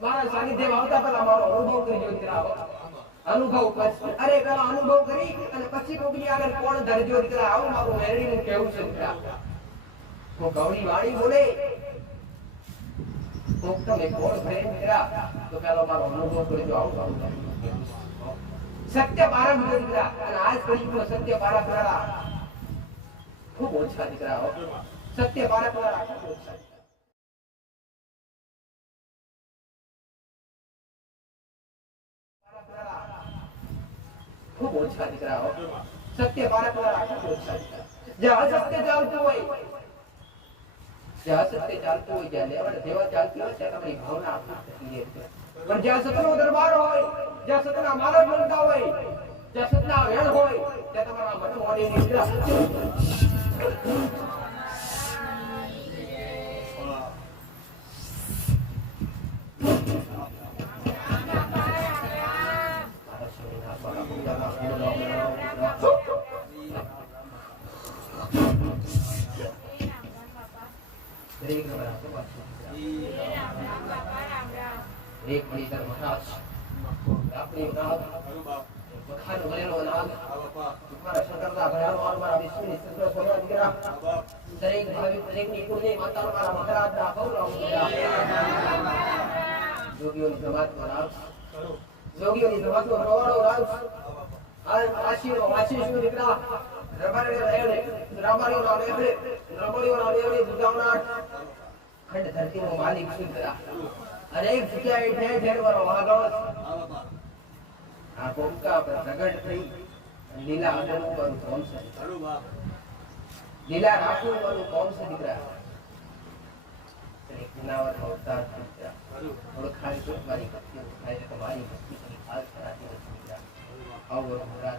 મારા સાનિધ્યમાં આવતા પહેલા મારો અનુભવ કરજો દીકરા અનુભવ પછી. અરે પેલા અનુભવ કરી અને પછી કોકની આગળ કોણ ધરજો દીકરા? આવું મારું મેરડીનું કેવું છે તો ગૌરી વાણી બોલે? કોક તમે કોણ પ્રેમ દીકરા? તો પેલો મારો અનુભવ કરજો આવું આવું સત્ય બારા મળે દીકરા. અને આજ કરી સત્ય દ્વારા ખૂબ ઓછા દીકરા સત્ય દ્વારા ખૂબ ઓછા. ખૂબ ઓછા દીકરાઓ. સત્ય મારા પર ખૂબ ઓછા. જ્યાં અસત્ય ચાલતું હોય, જ્યાં અસત્ય ચાલતું હોય, જ્યાં લેવડ દેવા ચાલતી હોય, ત્યાં તમારી ભાવના આપી પણ જ્યાં સતનો દરબાર હોય, જ્યાં સતના માલક બનતા હોય, જ્યાં સતના વેણ હોય, ત્યાં તમારા મન હોય એક મણીધર મહારાજ આપણી નાગ વખાણ વરેલો નાગ મારા શંકરદા ભયાનો મારા વિષ્ણુની ચંદ્ર સોના દીકરા દરેક ભાવિક, દરેકની કુળની માતાનો મારા મહારાજના ગૌરવ જોગીઓની જમાતનો નામ જોગીઓની જમાતનો રવાડો રાજ. આ કાશીનો વાશીનો દીકરા રબારીઓ રહેલે રામારીઓ ના રહેલે રમણીઓ ના ધરતી નો માલિક ધરતીનો માલિક સુંદરા અનેક જગ્યાએ ઠેર ઠેર વાળો મહાગવત આ કોમકા પર પ્રગટ થઈ લીલા આગળ ઉપર કોમ છે. લીલા રાખવું ઉપર કોમ છે દીકરા. મારી ભક્તિ, ઓળખાય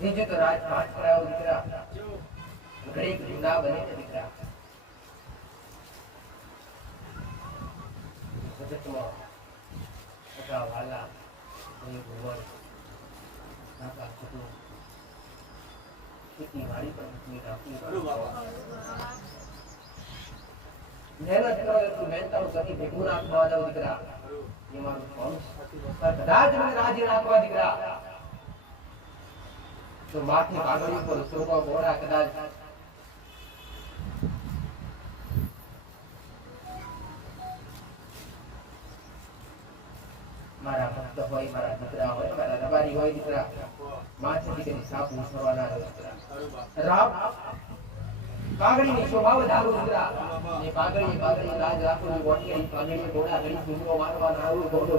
બીજું તો રાજપાટ કરાવો દીકરા. રાખવી મહેનત કરો એટલું મહેનતાણું કરી ભેગું નાખવા જાવ દીકરા. એ મારું કદાચ મને રાખવા કદાચ મારા ભક્ત હોય મારા દીકરા હોય મારા રબારી હોય દીકરા માથે દીકરી સાપ ઉછળવાના હોય દીકરા રામ પાઘડીની શોભા વધારું દીકરા એ પાઘડી પાઘડી લાજ રાખવું વોટિયાની પાઘડી ઘોડા ઘડી સુમરો મારવાના આવું ઘોડો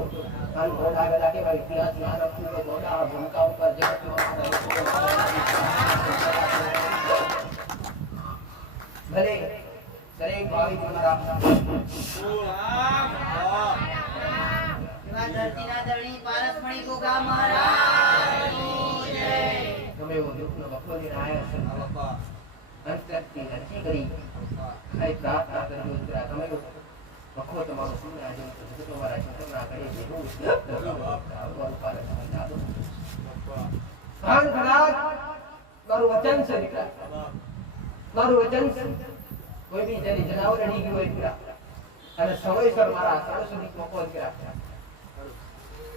આનું ઘોડા આગળ લાગે મારી ઇતિહાસ ના રાખવું તો ઘોડા ભૂમકા ઉપર જગતમાં ભલે દરેક ભાવિક મારા એવા ધરતીના ધરણી કરી. પ્રાર્થના મારું વચન છે કોઈ બી જેની જનાવર અડી સમયસર મારા સરસ્વતી મોકલો દીકરા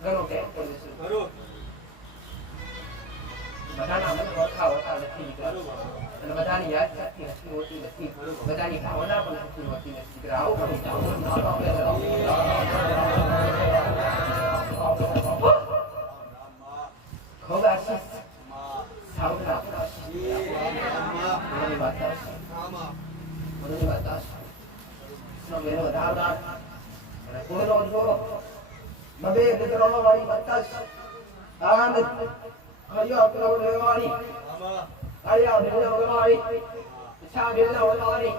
ઘણો પડ્યો છે બધાના મન ઓળખા હોતા નથી અને બધાની યાદ શક્તિ હસતી હોતી નથી. બધાની ભાવના પણ હસતી હોતી નથી. આવું પામે ખોગાશી સાવના મને બતાવશ મને બતાવશ નો મેરો ધારદાર અને કોનો જો બબે વાળી બતાવશ આનંદ. હરિયા પેલો લેવાની આયા ભેળા વળવાની ઈચ્છા ભેળા વળવાની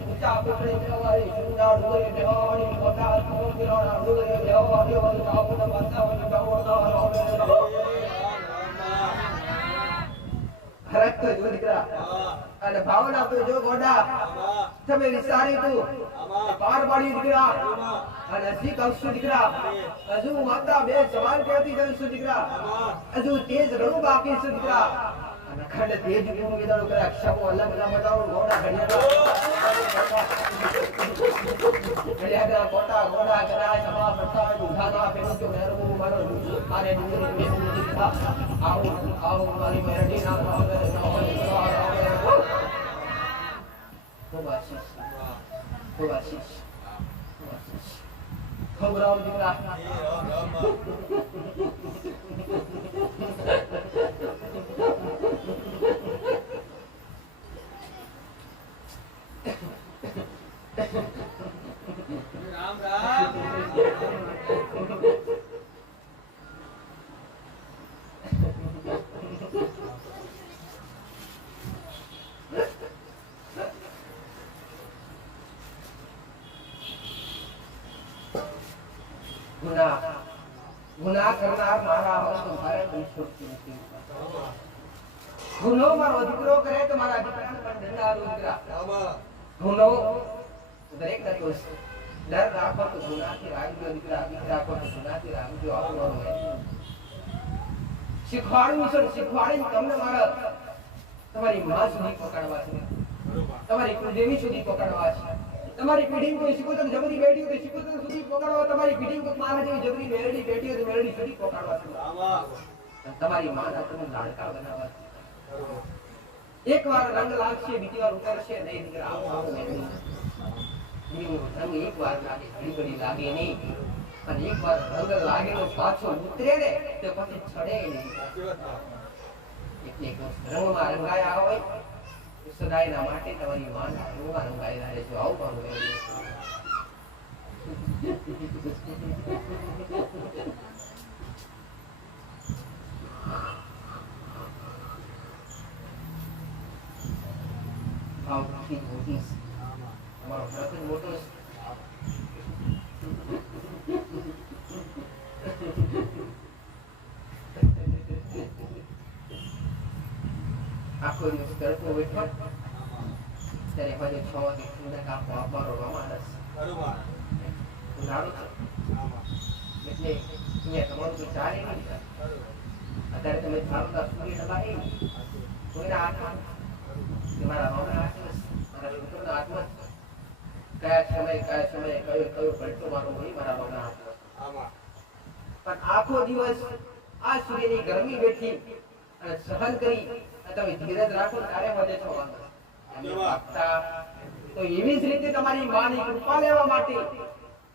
ઊંચા પકડે જવારી સુંદર ડુંગરે બેહવાની મોટા સમુદ્રના ડુંગરે બેહવાની હોય જાવું ને વાતાવરણ જાવું તો જો દીકરા અને ભાવના જો ગોડા. તમે વિચારી તું. પાર પાડી દીકરા, અને હજી કવશું દીકરા. હજુ માતા બે જવાન કહેતી જઈશું દીકરા. હજુ તેજ ઘણું બાકી છે દીકરા. અને ખંડ તેજ ગુણ વિદાણું કરે અક્ષમો અલગ અલગ બતાવો ગોડા ઘડિયાળા. ગોટા, ગોડા કરાય સમા પ્રથા ઉધાના પેલું તો મેરું મારો મારે ડુંગરી મેં દીકરા. આવો આવો, મારી મેરડી ના ભાવે ખૂબ આશીષ. ખૂબ આશીષ ખૂબ આશીષ ખવડાવો દીકરા રામ રામ ગુના ગુના કરનાર મારા હસ્ત મારે કોઈ છોડતું નથી ગુનો મારો દીકરો કરે તો મારા દીકરાને પણ દંડારું ગુનો દરેક ના ડર રાખો તો ગુનાથી રાખજો દીકરા બીક રાખો તો ગુનાથી રાખજો આવવાનું શીખવાડવું છે શીખવાડીને તમને મારા તમારી માં સુધી પકડવા છે. તમારી કુળદેવી સુધી પકડવા છે. તમારી પીઢી કોઈ શીખોતર જબરી બેઠી હોય શીખોતર સુધી પકડવા તમારી પીઢી કોઈ મારા જેવી જબરી મેરડી બેઠી હોય તો મેરડી સુધી પકડવા તમારી માના તમે લાડકા બનાવવા એક વાર રંગ લાગશે, બીજી વાર ઉતરશે નહીં, દીકરા. આવો આવો. રંગ એક વાર લાગે ઘણી ઘણી લાગે નહીં. અને એક વાર રંગ લાગે તો પાછો ઉતરે ને, તો પછી છડે નહીં. એક રંગમાં રંગાયા હોય સદાયના માટે તમારી વાન રંગમાં રંગાયેલા છે. આવું પણ હોય ભાવ ભક્તિ મોટી છે આખો દિવસ તડકો બેઠો ત્યારે હજુ છ વાગે ઠંડક આપો અમારો રમાડસ ઉનાળો એટલે અહીંયા તમારું તો ચાલે નહીં. અત્યારે તમે ધારો મિનિટ દબાઈ કોઈના હાથમાં કે મારા ભાવના હાથમાં મારા પુત્રના હાથમાં કયા સમયે કયા સમયે કયો કયો પલટો મારો હોય મારા ભાવના હાથમાં પણ આખો દિવસ આ સૂર્યની ગરમી બેઠી અને સહન કરી તમે ધીરજ રાખો ત્યારે વધે છો વાંધો. એમને આપતા તો એવી જ રીતે તમારી માની કૃપા લેવા માટે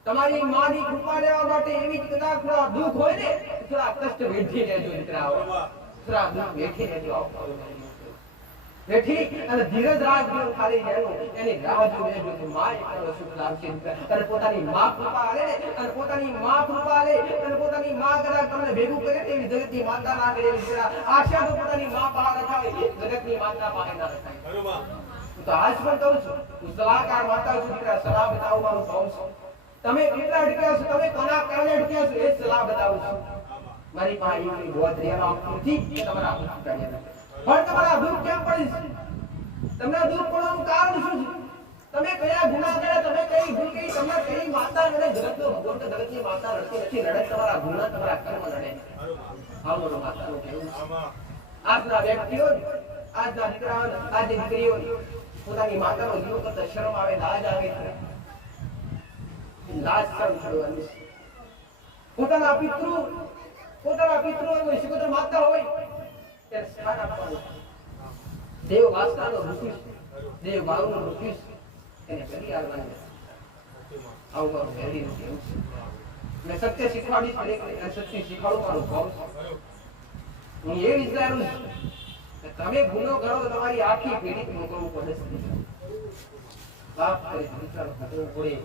તમારી માની કૃપા લેવા માટે એવી કદાચ થોડા દુઃખ હોય ને થોડા કષ્ટ વેઠી લેજો દીકરાઓ થોડા દુઃખ વેઠી લેજો બેઠી અને ધીરજ રાખજો ખાલી એનું એની રાહ જોવે જો કે માં એકલો સુખ લાગશે અને પોતાની માં કૃપા આલે અને પોતાની માં કૃપા આલે અને પોતાની માં કદા તમને ભેગું કરે એવી જગતની માતા ના કરે આશા તો પોતાની માં બહાર રખાવે જગતની માતા બહાર ના રખાય. તો આજ પણ કહું છું હું સલાહકાર માતા છું દીકરા સલાહ બતાવું મારું કહું છું. તમે કેટલા અટક્યા છો તમે કોના કારણે અટક્યા છો એ સલાહ બતાવું છું. મારી પાસે એવી બોધ રહેવા નથી કે તમારા નથી. પણ તમારા દુઃખ કેમ પડી તમને દુઃખ પડવાનું કારણ શું છે? તમે કયા ગુના કર્યા, તમે કઈ ભૂલ કરી તમને કઈ માતા નડે જગતનો ભગવાન તો જગતની માતા રડતી નથી, રડે તમારા ગુના, તમારા કર્મ રડે. આવો બોલો માતાનું આજના વ્યક્તિઓ, આજના દીકરાઓ, આજની દીકરીઓ, પોતાની માતાનો જીવ કરતા શરમ આવે, લાજ આવે. લાજ શરમ છોડવાની પોતાના પિતૃ પોતાના પિતૃ શિકોતર માતા હોય દેવ વાસનાનો ઋષિ દેવ ભાવનો ઋષિ એને કરી આવવાનું આવું મારું પહેલીનું કહેવું છે. મેં સત્ય શીખવાડી છે અને સત્ય શીખવાડું મારું ભાવ હું એ વિચારું છું કે તમે ગુનો કરો તમારી આખી પેઢી મોકલવું પડે છે. બાપ કરે વિચારો ભોગવવું પડે.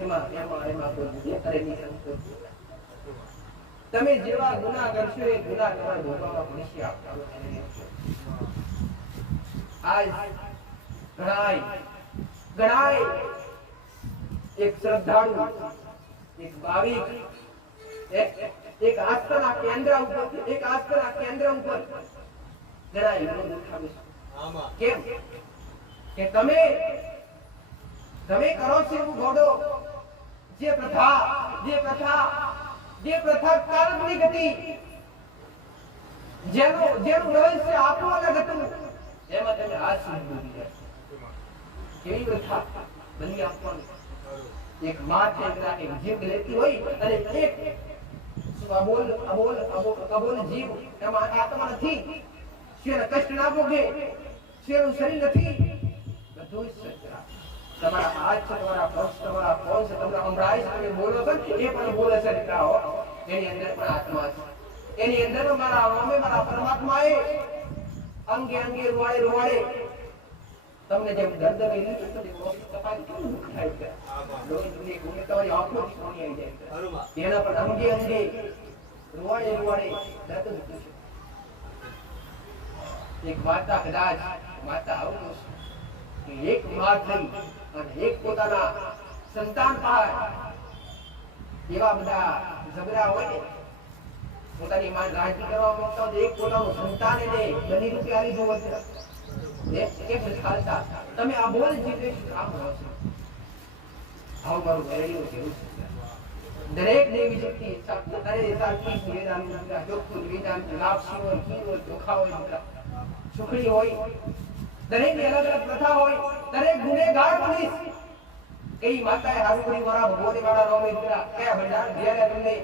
એમાં એમાં એમાં કોઈ કરે નહીં. તમે જેવા ગુના કરશો એ ગુના તમારે ભોગવવા પડશે આજ ગણાય ગણાય એક શ્રદ્ધાળુ એક ભાવિક એક એક આસ્થાના કેન્દ્ર ઉપર એક આસ્થાના કેન્દ્ર ઉપર ગણાય કેમ? કે તમે તમે કરો છો એવું ઘોડો. જે પ્રથા જે પ્રથા જે પ્રથા કાલ્પનિક હતી, જેનું જેનું રહસ્ય આપવાનું હતું, એમાં તમે આ સુધી ડૂબી કેવી પ્રથા? બલી આપવાની. એક માથે એક જીભ લેતી હોય, અને એક અબોલ અબોલ અબોલ જીવ એમાં આત્મા નથી. શેર કષ્ટ ના ભોગે શેનું શરીર નથી? બધું જ તમારા હાથ છે તમારા છે તમારા પગ છે તમને સંભળાય છે તમે બોલો છો એ પણ બોલે છે દીકરાઓ એની અંદર પણ આત્મા છે. એની અંદર મારા રોમે મારા પરમાત્માએ અંગે અંગે રોવાડે રોવાડે તમને જેમ દર્દ મેળવી છે તમને મોટી કપાઈ કેવું દુઃખ થાય છે? લોહી તમને ગુને તમારી આંખો સોની આવી જાય છે. એના પણ અંગે અંગે રૂવાડે રૂવાડે દર્દ દુઃખ છે. એક માતા કદાચ માતા આવું એક માં થઈ અને એક પોતાના સંતાન પાય એવા બધા ઝઘડા હોય ને, પોતાની માં રાજી કરવા માંગતા હોય એક પોતાનું સંતાન એને બની રૂપિયા આલી જવું હતું. કેમ ખાલતા? તમે આ બોલ જીતે શું રહો છો. આવું મારું ઘરેલું જેવું છે. દરેક દેવી શક્તિ કરે સાચી મુદ્રા ચોખ્ખું નિવેદન લાપસી હોય ખીર ચોખા હોય સુખડી હોય દરેકની અલગ અલગ પ્રથા હોય, દરેક ગુનેગાર પોલીસ. કઈ માતાએ હારું કરી મારા ભગવતી વાળા રોમે મુદ્રા કયા ભંડાર? ઘેરે તમને.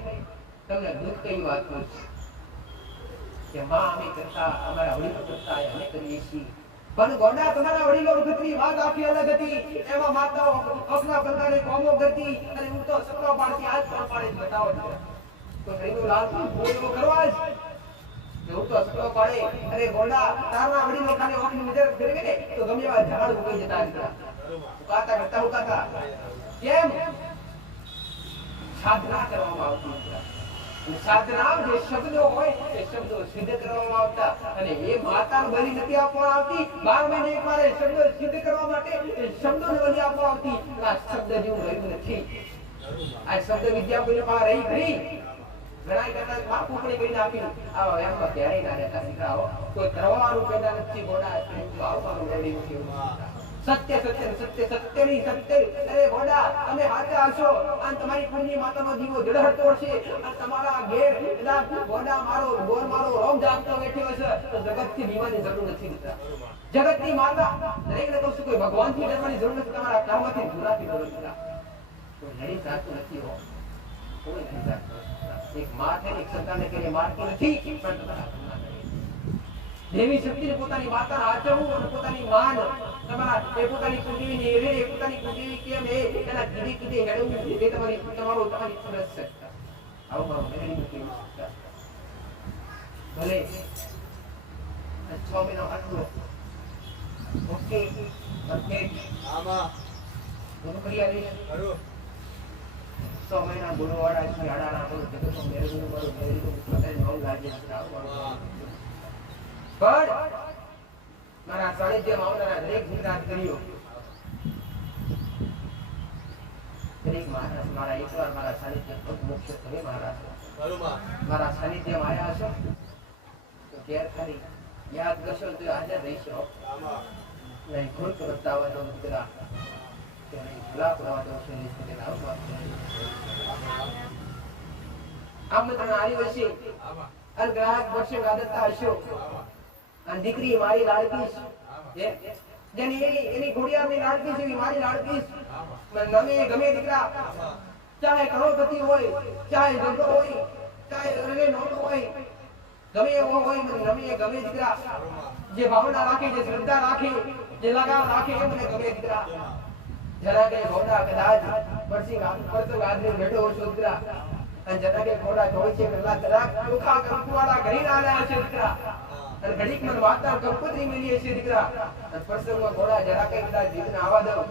તમને દુઃખ કઈ વાત છું કે માં, અમે કરતા, અમારા વડીલો કરતા અમે કરીએ છીએ. પણ ગોડા તમારા વડીલો વખતની વાત આખી અલગ હતી. એમાં માતાઓ અપના પ્રકારે કોમો કરતી. અને હું તો સપનો પાડતી આજ પણ પાડે બતાવો તો એનું લાલ બોલો કરવા જ. એ શબ્દો સિદ્ધ કરવામાં આવતા. આવતી. બાર મહિને એકવાર એ સિદ્ધ કરવા માટે એ શબ્દોને બલી આપવામાં આવતી. શબ્દ જેવું નથી. આ શબ્દ વિદ્યા રહી ખરી ઘણા કરતા જાગતો જરૂર નથી જગતની માતા છું કોઈ ભગવાનથી ડરવાની જરૂર નથી. તમારા કામ જાતું નથી કોઈ એક માં એક સંતાનને ક્યારેય મારતી નથી. દેવી શક્તિને પોતાની માતા આચરવું અને પોતાની માન તમારા એ પોતાની કુંડીની એરે એ પોતાની કુંડીની કેમ એ? એના કીધી કીધી હેડવું એ તમારી તમારો તમારી ફરજ છે આવું મારો મેરી કેવું ભલે છ મહિનો આટલો. ઓકે પરફેક્ટ આમાં. બધું કરી છ મેળવું મારું નવ લાગે પણ સાનિધ્યમાં આવનારા દરેક ગુજરાત કર્યો દરેક મહારાજ મારા એકવાર મારા સાનિધ્ય તમે મહારાજ. મારા સાનિધ્યમાં આવ્યા હશો? તો ઘેર ખાલી યાદ કરશો તો હાજર રહીશો. નહીં ખોટ બતાવવા દો દીકરી મારી લાડકી એની એની ઘોડિયાની લાડકી છે મારી લાડકી છે. ગમે દીકરા ચાહે કરોડપતિ હોય ચાહે ધંધો હોય ચાહે નોટો હોય ગમે એવો હોય ગમે દીકરા જે ભાવના રાખે જે શ્રદ્ધા રાખે જે લગાવ રાખે એ મને ગમે દીકરા જરા કે ઘોડા કદાચ પરસી પરસી આદમી બેઠો હોય છો દીકરા અને જરા કે ઘોડા જોઈ છે, કલાક કલાક ચોખા કંકુવાળા ઘણી આવ્યા છે દીકરા. અને ઘડીક મને વાર્તા કંકોત્રી મેલીએ છે દીકરા. અને પ્રસંગમાં ઘોડા જરા કે કદાચ જીવને આવા દઉં.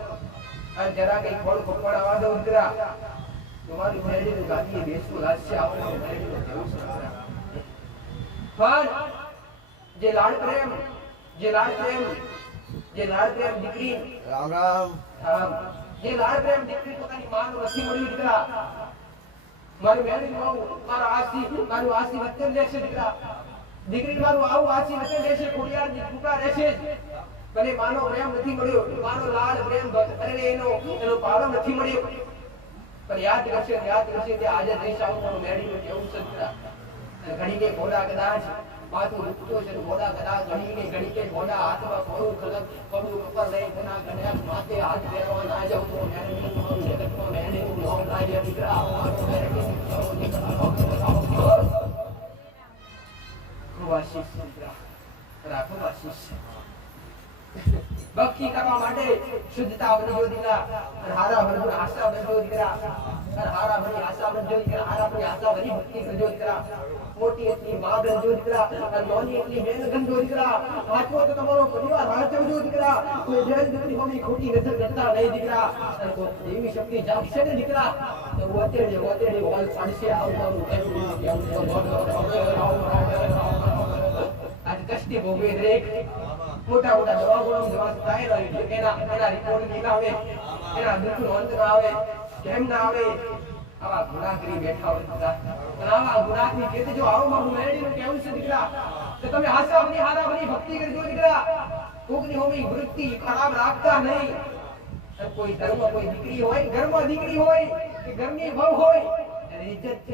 અને જરા કે ઘોડ ખોપડ આવા દઉં દીકરા. તમારી મેળીનું ગાદીએ બેસવું લાગશે છે પણ જે લાડ પ્રેમ, જે લાડ પ્રેમ, જે લાડ પ્રેમ દીકરી, રામ રામ. દીકરી મારી આવું આસી. માનો પ્રેમ નથી મળ્યો. માનો લાડ પ્રેમ એનો એનો પાડો નથી મળ્યો. પણ યાદ કરશે યાદ કરશે કે આજે દેશ આવું મારું મેળી કેવું છે દીકરા. અને ઘડીકે ઘોડા કદાચ માથું દુખતું છે ઘોડા હાથમાં ઘોડું ખલક ઉપર લઈ ઘણા ગણ્યા માથે હાથ ફેરવા ના જાઉં. તો આશીષ ભક્તિ કરવા માટે શુદ્ધતા બનજો દીકરા અને હારા ભરપૂર આશા બનજો દીકરા અને હારા ભરી આશા બનજો દીકરા હારા ભરી આશા ભરી ભક્તિ કરજો દીકરા. મોટી એટલી માં બનજો દીકરા. અને નોની એટલી બેન બનજો દીકરા. વાંચવો તો તમારો પરિવાર વાંચવજો દીકરા. કોઈ જેલ દીકરી હોમી ખોટી નજર કરતા નહીં દીકરા. દેવી શક્તિ જાગશે ને દીકરા. તો વતેડે વતેડે હોલ પાડશે આવવાનું આજ કષ્ટી ભોગવે દરેક. મોટા મોટા દવાખાના જવા થાય રહી એના એના રિપોર્ટ કેલા આવે એના દુઃખનો અંત ના આવે કેમ ના આવે? આવા ગુના કરી બેઠા હોય અને આવા ગુનાહની કેતે જો આવું મારું નું કેવું છે દીકરા? તો તમે હાસા બની હારા બની ભક્તિ કરજો દીકરા. કોકની હોમી વૃત્તિ ખરાબ રાખતા નહીં. કોઈ ધર્મ કોઈ દીકરી હોય ઘરમાં દીકરી હોય, કે ઘરની વહુ હોય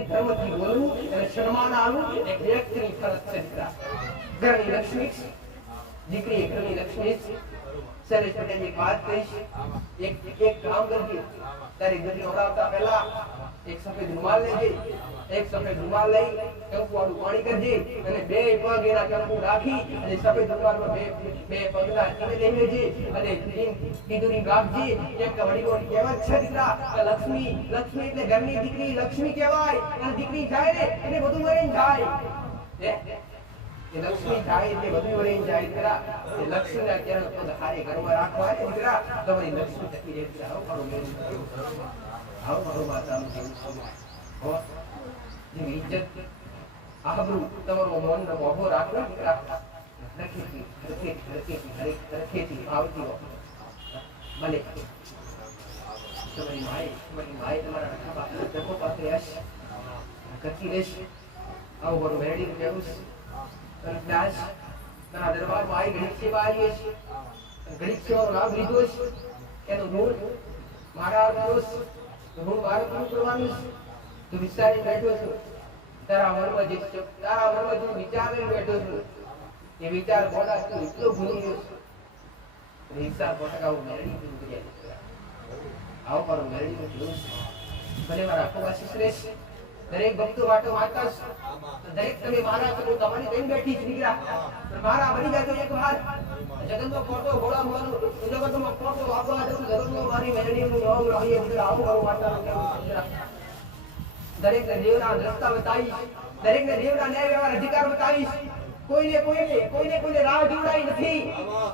ધર્મથી બોલવું અને સન્માન આપવું એ વ્યક્તિની ફરજ છે ઘરની લક્ષ્મી. દીકરી ઘરની લક્ષ્મી છે. શૈલેષ પટેલ એક વાત કહીશ. એક એક કામ કરજે. તારી દીકરી ઓળાવતા પહેલા એક સફેદ રૂમાલ લેજે. એક સફેદ રૂમાલ લઈ કંકુ વાળું પાણી કરજે અને બે પગ એના કંકુ રાખી અને સફેદ રૂમાલમાં બે બે પગના તમે લઈ લેજે અને તિજોરી રાખજે એક વડીલોની કહેવત છે દીકરા લક્ષ્મી લક્ષ્મી એટલે ઘરની દીકરી લક્ષ્મી કહેવાય. અને દીકરી જાય ને એટલે બધું મરીને જાય. હે? લક્ષ્મી થાય એટલે બધું વળીને જાય. દીકરા અત્યારે પદ હારે ઘરમાં રાખવા ને તમારી લક્ષ્મી ટકી રહે દીકરા આવો મારો મેળ આવો મારો માતાનું જેવું છે. તમારો મન મોભો રાખો દીકરા રખેથી રખેથી રખેથી હરેક રખેથી, આવતી ભલે. તમારી માએ તમારી માએ તમારા રખા પાસે ડખો પાસે હશે. કરતી રહેશે આવું મારું મેળવી રહેવું છે. અને ત્યાંજ તારા દરબારમાં આવી ઘડીક સેવા આવી હશે ઘડીક સેવાનો લાભ લીધો છે. એનો ઋણ મારા છે. ઋણ પૂરું કરવાનું છે. તું વિચારી બેઠો છું. તારા મનમાં જે તારા મનમાં જે વિચારીને બેઠો છું, એ વિચાર ખોટા તું એટલો ભૂલી ગયો છે. વિચાર ખોટા આવું મેળવી મારું મેળવી જોયું ભલે મારા આખો આશીષ રહેશે. દરેક ભક્તો વાંચતા છો દરેક તમે મારા છો તમારી બેન બેઠી જ નીકળ્યા પણ મારા બની જાય તો એક વાર. જગતનો ફોટો ઘોડા મોવાનું જગતનો ફોટો આપવા જતું જગતનો મારી મેળવીનું નામ રહીએ એટલે આવું કરું વાંચવાનું દરેક ને દેવના રસ્તા બતાવીશ, દરેકને દેવના ન્યાય વ્યવહાર અધિકાર બતાવીશ. કોઈને કોઈને કોઈને કોઈને રાહ જોડાઈ નથી.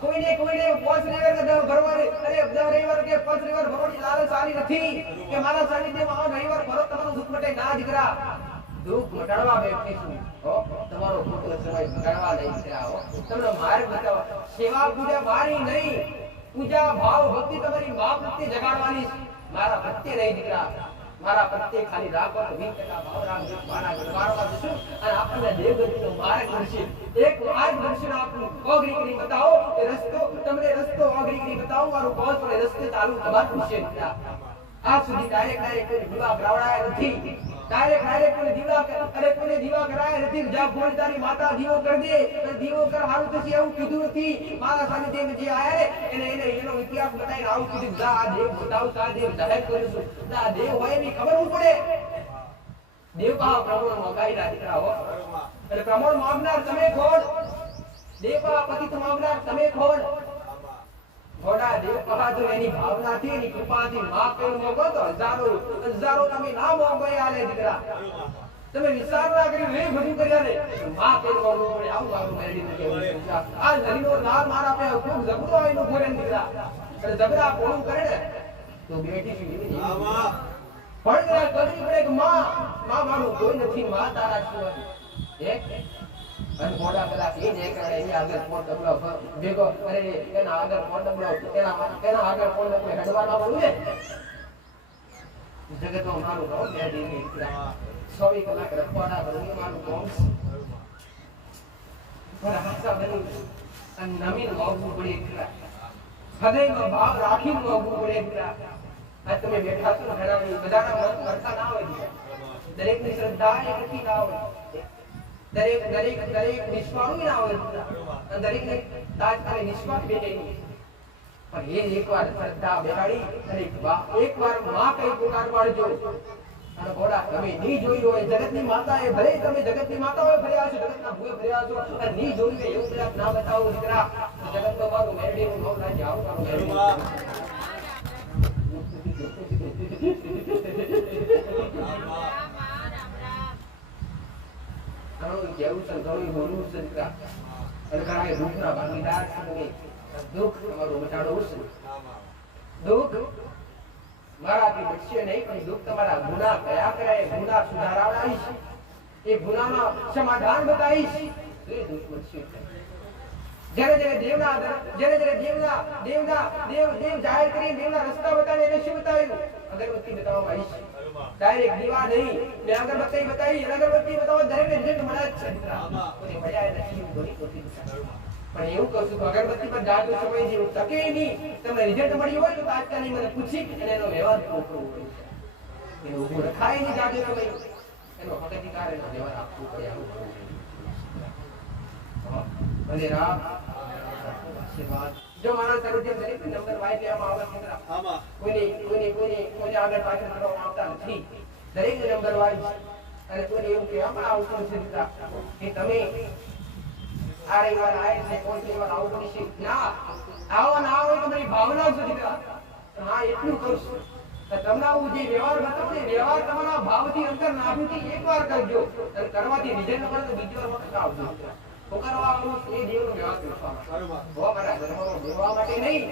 કોઈને કોઈને પાંચ રવિવાર કે દસ ભરવાને અરે દસ રવિવાર કે પાંચ રવિવાર ભરવાની લાલચ આવી નથી કે મારા સાનિધ્યમાં આવો રવિવાર ભરો તમારું દુઃખ મટે ના દીકરા દુઃખ મટાડવા બેઠી છું. હો, તમારો ખોટો સમય મટાડવા લઈ હો. તમને માર્ગ બતાવો. સેવા પૂજા મારી નહીં. પૂજા ભાવ ભક્તિ તમારી મા પ્રત્યે જગાડવાની. મારા પ્રત્યે નહીં દીકરા. મારા પ્રત્યે ખાલી રાખો તો 20% ભાવ રાખજો પાણા ગણવારમાં જશું અને આપણને દેવગતિનો માર્ગ મળશે એક માર્ગ આપનું. ઓગરી કરી બતાવો એ રસ્તો, તમને રસ્તો ઓગરી કરી બતાવો, મારું પહોંચ પર રસ્તે ચાલુ તમારું છે. આજ સુધી ડાયરેક્ટ ડાયરેક્ટ કોઈ દીવા નથી. ડાયરેક્ટ ડાયરેક્ટ કોને દીવા અરે કોને દીવા કરાય નથી, જા ફોન તારી માતા દીવો કરી દે. દીવો કર, હારું થશે એવું કીધું નથી. મારા સાનિધ્યમાં જે આયા રે એને એને એનો ઇતિહાસ બતાવીને આવું કીધું જા આ દેવ, બતાવ તા દેવ જાહેર કરું છું ના દેવ હોય એની ખબર હું પડે. દેવ કહા પ્રમાણ મંગાઈ દીકરા હો. એટલે પ્રમાણ માંગનાર તમે કોણ? દેવ કહા પતિ માંગનાર તમે કોણ? ઘોડા દેવ બહાદુર એની ભાવનાથી એની કૃપાથી માફ કરીને મોગો તો હજારો હજારો તમે ના મોગો આલે દીકરા. તમે વિચાર ના કરી વે ભજુ કર્યા ને માફ કરીને મોગો પડે આવું મારું મેરડી ને આ નરીનો નામ મારા પે ખૂબ જબરો હોયનું દીકરા. એટલે જબરા કોણ કરે ને તો બેટી ની એવી. પણ કરવી પડે કે માં? માં મારું કોઈ નથી માં તારા સિવાય. એક અને. હૃદયમાં ભાવ રાખીને પડે તમે બેઠા છો ને ઘણા બધાના સરખા ના હોય. દરેકની શ્રદ્ધા એ રખી ના હોય. દરેક દરેક દરેક નિષ્ફળ ના હોય અને તાજ તાત્કાલિક નિષ્ફળ બેટે પણ એ એકવાર શ્રદ્ધા અને વા- એકવારમાં કઈ પુકાર પાડજો. અને ઘોડા તમે નહીં જોયું હોય, જગતની માતા એ ભલે તમે જગતની માતા હોય ભર્યા છો જગતના ભૂએ ભર્યા છો અને નહીં જોયું હોય એવું કદાચ ના બતાવો દીકરા. તો મારું મારું મેરડીનું નામ રાજ્ય આવું તારું હોનું સંતા એ દુઃખના ભાગીદાર સંગે. દુઃખ તમારું મટાડવું છે. દુઃખ? મારાથી બચશે નહીં, પણ દુઃખ તમારા ગુના કયા કયા એ ગુનાહ સુધારાવડાવીશ એ ગુનાના સમાધાન બતાવીશ. એ દુઃખ બચશે. જ્યારે જ્યારે દેવના જ્યારે જ્યારે દેવના દેવના, દેવ દેવ જાહેર કરી દેવના રસ્તા બતાવે એને શું બતાવ્યું? અગરબત્તી બતાવવામાં આવી છે. ડાયરેક્ટ દીવા નહીં. મેં અગરબત્તી બતાવી અગરબત્તી બતાવો દરેકને રિઝલ્ટ મળે છે. કોઈ મળ્યા નથી કોઈ નથી પણ એવું કહું છું અગરબત્તી પર જાદુ સમય જેવું તકે નહીં. તમને રિઝલ્ટ મળ્યું હોય તો તાત્કાલિક મને પૂછી અને એનો વ્યવહાર પૂરો પડે એનું ઊભું રખાય નહીં જાદુ સમય એનો હકીકાર એનો વ્યવહાર આપવો પડે, આવું. ભલે રામ. આશીર્વાદ. જો મારા તારું દરેક નંબર વાય લેવામાં આવે છે આમાં. કોઈને કોઈને કોઈને કોઈને આગળ પાછળ કરવામાં આવતા નથી. દરેક નંબર વાય અને કોઈને એવું કહેવામાં આવતું નથી કે તમે આ રવિવાર આવે છે કોઈ તહેવાર આવું છે ના. આવો ના હોય મારી ભાવના છે દીકરા હા એટલું કરશું તમને આવું જે વ્યવહાર બતાવશે ને વ્યવહાર તમારા ભાવથી અંતર નાભીથી એકવાર કરજો. કરવાથી રિઝલ્ટ મળે તો બીજી વાર આવજો તો એ દેવનો બરોબર હો મારા ધર્મમાં બોલવા માટે નહીં.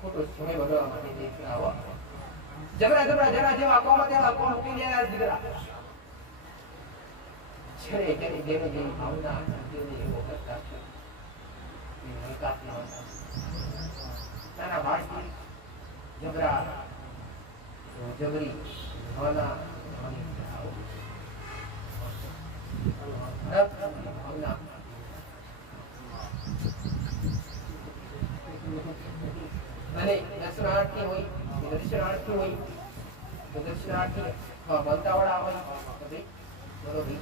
ખોટો સમય માટે જબરા જબરા જરા જેવા કોમ તેવા કોમ મૂકી દેના દીકરા છેને જેની જેની જેની ભાવના જેની એવો કરતા છે. નાના બાળકી જબરા જબરી ભાવના ભાવના અને દક્ષિણાર્થની હોય તો દક્ષિણાર્થની હોય તો દક્ષિણાર્થની ભણતાવાળા હોય તો ભાઈ બરોબર